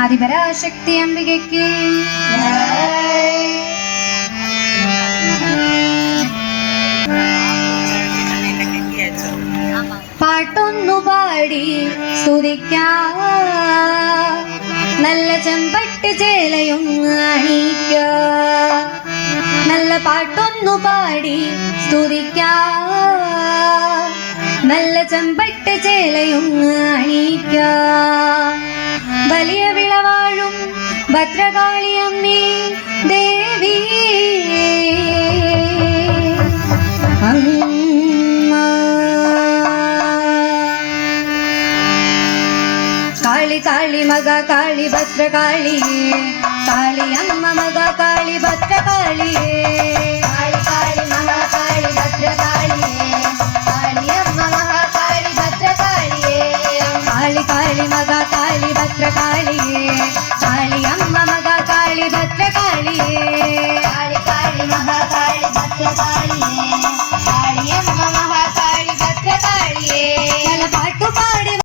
ആദിപരാശക്തി അംബികയ്ക്ക് പാട്ടൊന്നു പാടി സ്തുതിക്കാം, നല്ല ചെമ്പട്ട് ചേലയും അണിക്കാം. നല്ല പാട്ടൊന്നു പാടി സ്തുതിക്കാം, നല്ല ചെമ്പട്ട് ചേലയും അണിക്കാം. വലിയ വിളവാഴും ഭദ്രകാളി അമ്മേ ദേവി കാളി കാളി മക കാളി ഭദ്രകാളിയേ, കാളി അമ്മ മക കാളി ഭദ്രകാളിയേ. കാളി കാളി മക കാളി ഭദ്രകാളിയേ, കാളി അമ്മ മക കാളി ഭദ്രകാളിയേ. കാളി കാളി മക കാളി ഭദ്രകാളിയേ,